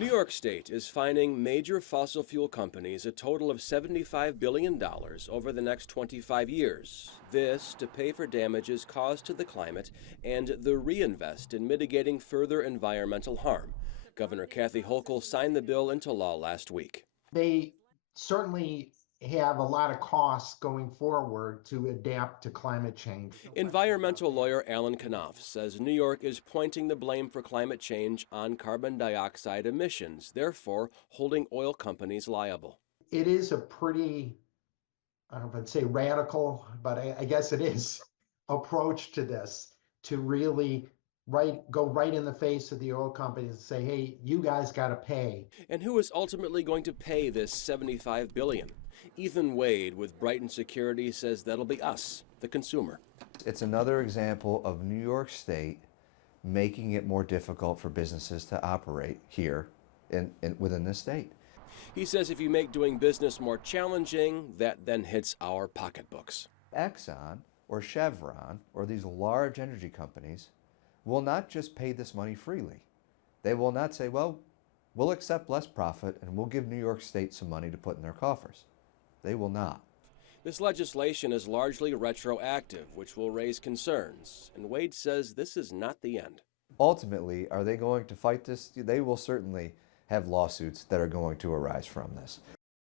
New York State is fining major fossil fuel companies a total of $75 billion over the next 25 years. This to pay for damages caused to the climate and the reinvest in mitigating further environmental harm. Governor Kathy Hochul signed the bill into law last week. They certainly have a lot of costs going forward to adapt to climate change. Environmental lawyer Alan Knopf says New York is pointing the blame for climate change on carbon dioxide emissions, therefore holding oil companies liable. It is a pretty, I don't know if I'd say radical, but I guess it is, approach to this, to really go right in the face of the oil companies and say, hey, you guys got to pay. And who is ultimately going to pay this $75 billion? Ethan Wade with Brighton Security says that'll be us, the consumer. It's another example of New York State making it more difficult for businesses to operate here within the state. He says if you make doing business more challenging, that then hits our pocketbooks. Exxon or Chevron or these large energy companies will not just pay this money freely. They will not say, well, we'll accept less profit and we'll give New York State some money to put in their coffers. They will not. This legislation is largely retroactive, which will raise concerns. And Wade says this is not the end. Ultimately, are they going to fight this? They will certainly have lawsuits that are going to arise from this.